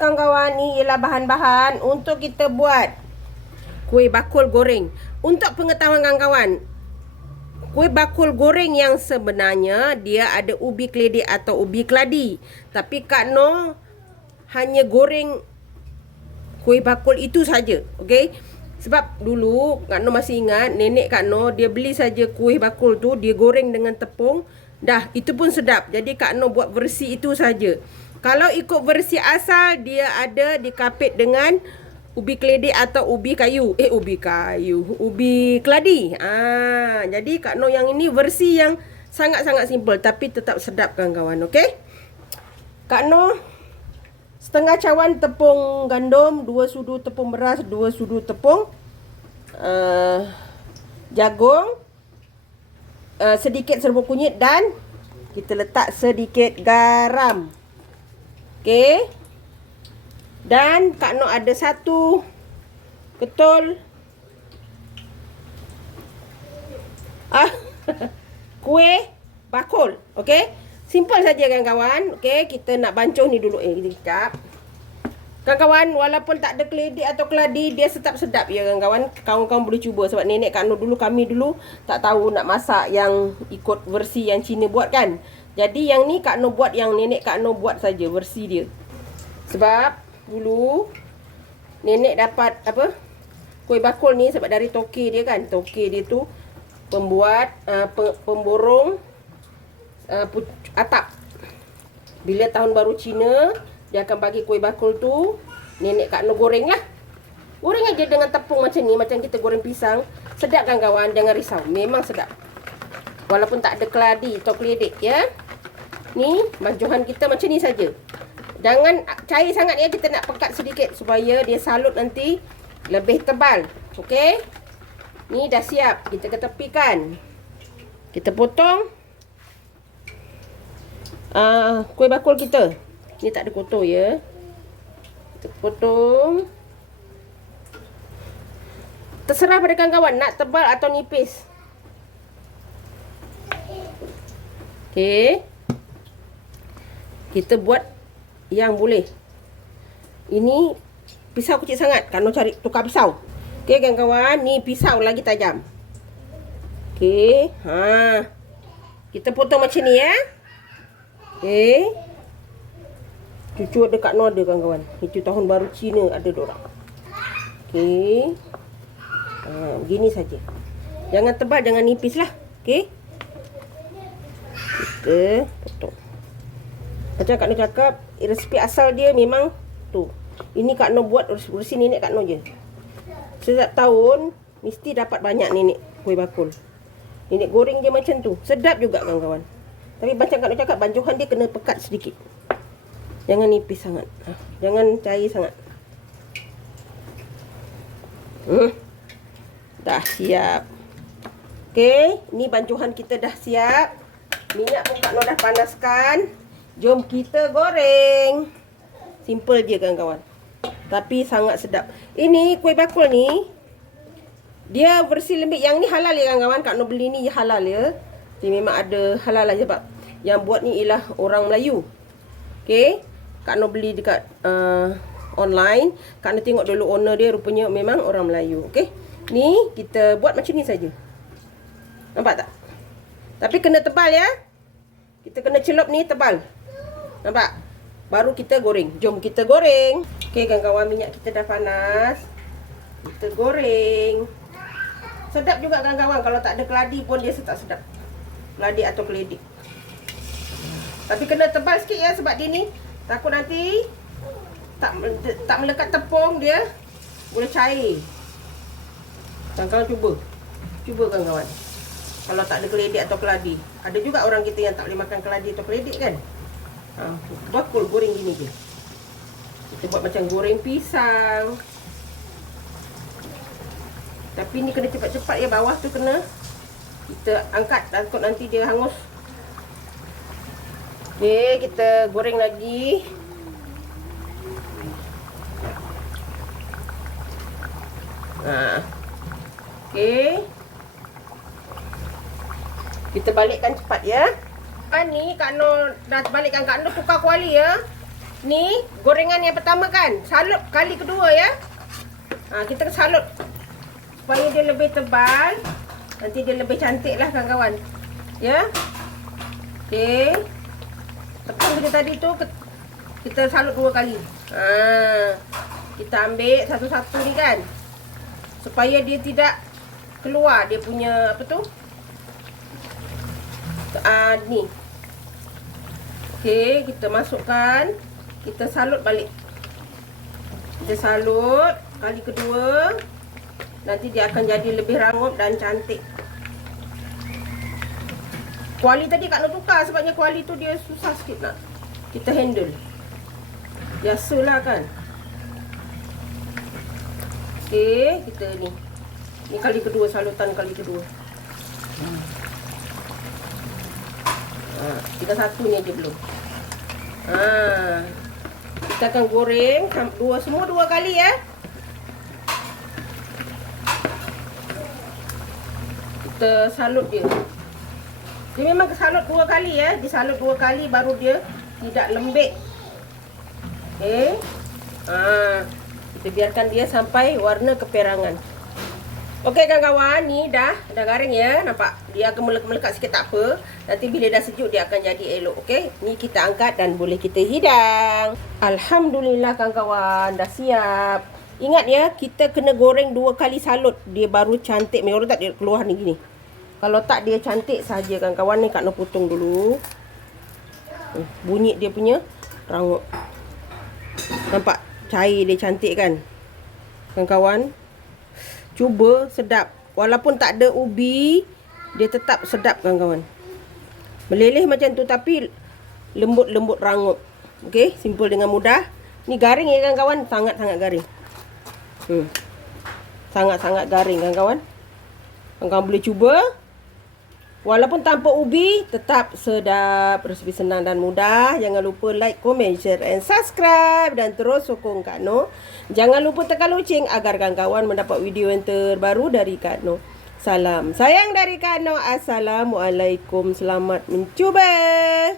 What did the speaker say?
kawan-kawan, ni ialah bahan-bahan untuk kita buat kuih bakul goreng. Untuk pengetahuan kawan-kawan, kuih bakul goreng yang sebenarnya dia ada ubi keledek atau ubi keladi. Tapi Kak Noh hanya goreng kuih bakul itu saja, okey? Sebab dulu Kak Noh masih ingat nenek Kak Noh dia beli saja kuih bakul tu, dia goreng dengan tepung, dah itu pun sedap. Jadi Kak Noh buat versi itu saja. Kalau ikut versi asal, dia ada dikapit dengan ubi keledek atau ubi kayu. Ubi keladi. Jadi Kak Noh yang ini versi yang sangat-sangat simple tapi tetap sedap kawan-kawan, okey? Kak Noh setengah cawan tepung gandum, 2 sudu tepung beras, 2 sudu tepung jagung, sedikit serbuk kunyit dan kita letak sedikit garam. Okey. Dan Kak Noh ada satu ketul kuih bakul. Okey. Simple saja kawan-kawan. Okey, kita nak bancuh ni dulu. Sekejap. Kawan-kawan, walaupun tak ada keledek atau keladi, dia tetap sedap ya kawan-kawan. Kawan-kawan boleh cuba sebab nenek Kak Noh dulu, kami dulu tak tahu nak masak yang ikut versi yang Cina buat kan. Jadi yang ni Kak Noh buat, yang nenek Kak Noh buat saja versi dia. Sebab dulu nenek dapat apa? Kuih bakul ni sebab dari toke dia kan. Toke dia tu pembuat pemborong atap. Bila tahun baru Cina, dia akan bagi kuih bakul tu, nenek Kak Noh goreng lah. Goreng aja dengan tepung macam ni, macam kita goreng pisang. Sedap kan kawan, jangan risau. Memang sedap. Walaupun tak ada keladi atau keledek ya. Ni bancuhan kita macam ni saja. Jangan cair sangat ya, kita nak pekat sedikit supaya dia salut nanti lebih tebal. Okey. Ni dah siap, kita ketepikan. Kita potong kuih bakul kita. Ni tak ada kotor ya. Kita potong. Terserah pada kawan-kawan nak tebal atau nipis. Okey. Kita buat yang boleh. Ini pisau kecil sangat. Kak Noh cari tukar pisau. Okey kawan-kawan, ni pisau lagi tajam. Okey. Kita potong macam ni ya. Okey. Cucu ada Kak Noh ada kawan-kawan. Itu tahun baru Cina ada dorang. Okey. Begini saja. Jangan tebal, jangan nipis lah. Okey. Kita potong. Macam Kak Noh cakap, resipi asal dia memang tu. Ini Kak Noh buat versi nenek Kak Noh je. Setiap tahun mesti dapat banyak nenek kuih bakul. Nenek goreng je macam tu. Sedap juga kawan-kawan. Tapi macam Kak Noh cakap, bancuhan dia kena pekat sedikit. Jangan nipis sangat. Jangan cair sangat. Dah siap. Okey, ni bancuhan kita dah siap. Minyak pun Kak Noh dah panaskan. Jom kita goreng. Simple je kawan-kawan. Tapi sangat sedap. Ini kuih bakul ni, dia versi lembik. Yang ni halal ya kawan-kawan. Kak Noh beli ni halal ya. Jadi memang ada halal lah sebab yang buat ni ialah orang Melayu. Okey. Kak Noh beli dekat online. Kak Noh tengok dulu owner dia rupanya memang orang Melayu. Okey. Ni kita buat macam ni saja. Nampak tak? Tapi kena tebal ya. Kita kena celup ni tebal. Nampak? Baru kita goreng. Jom kita goreng. Okey kawan-kawan, minyak kita dah panas. Kita goreng. Sedap juga kawan-kawan. Kalau tak ada keladi pun dia tetap sedap. Keladi atau keledek. Tapi kena tebal sikit ya sebab dia ni takut nanti tak melekat tepung dia boleh cair. Kawan-kawan cuba. Cuba kawan-kawan. Kalau tak ada keledek atau keladi. Ada juga orang kita yang tak boleh makan keladi atau keledek kan. Bakul goreng gini je. Kita buat macam goreng pisang. Tapi ni kena cepat-cepat ya. Bawah tu kena kita angkat. Takut nanti dia hangus. Okey, kita goreng lagi. Okey. Kita balikkan cepat ya. Ni Kak Noh dah balikkan. Kak Noh tukar kuali ya. Ni gorengan yang pertama kan. Salut kali kedua ya. Kita salut supaya dia lebih tebal. Nanti dia lebih cantik lah kawan-kawan. Ya. Okey. Tepung kita tadi tu kita salut 2 kali. Kita ambil satu-satu ni kan. Supaya dia tidak keluar dia punya apa tu? Ni. Okey, kita masukkan. Kita salut balik. Kita salut kali kedua. Nanti dia akan jadi lebih rangup dan cantik. Kuali tadi Kak Noh tukar sebabnya kuali tu dia susah sikit nak kita handle. Biasalah kan. Okey, kita ni. Ni kali kedua, salutan kali kedua. Kita satu ni aja belum. Kita akan goreng semua 2 kali ya. Kita salut dia. Dia memang salut 2 kali ya. Disalut 2 kali baru dia tidak lembek. Okey. Kita biarkan dia sampai warna keperangan. Okey kawan-kawan, ni dah garing ya. Nampak? Dia akan melekat sikit tak apa. Nanti bila dah sejuk dia akan jadi elok. Okey. Ni kita angkat dan boleh kita hidang. Alhamdulillah kawan-kawan, dah siap. Ingat ya, kita kena goreng 2 kali salut. Dia baru cantik. Memang tak dia keluar ni gini. Kalau tak dia cantik saja kawan-kawan. Ni Kak Noh potong dulu. Bunyi dia punya rangup. Nampak? Cair dia cantik kan? Kawan-kawan. Cuba sedap. Walaupun tak ada ubi, dia tetap sedap kawan-kawan. Meleleh macam tu tapi lembut-lembut rangup. Okey, simple dengan mudah. Ni garing ya kawan-kawan, sangat-sangat garing. Sangat-sangat garing kawan-kawan. Kawan-kawan boleh cuba. Walaupun tanpa ubi, tetap sedap, resipi senang dan mudah. Jangan lupa like, komen, share and subscribe. Dan terus sokong Kak Noh. Jangan lupa tekan loceng agar kawan-kawan mendapat video yang terbaru dari Kak Noh. Salam sayang dari Kak Noh. Assalamualaikum. Selamat mencuba.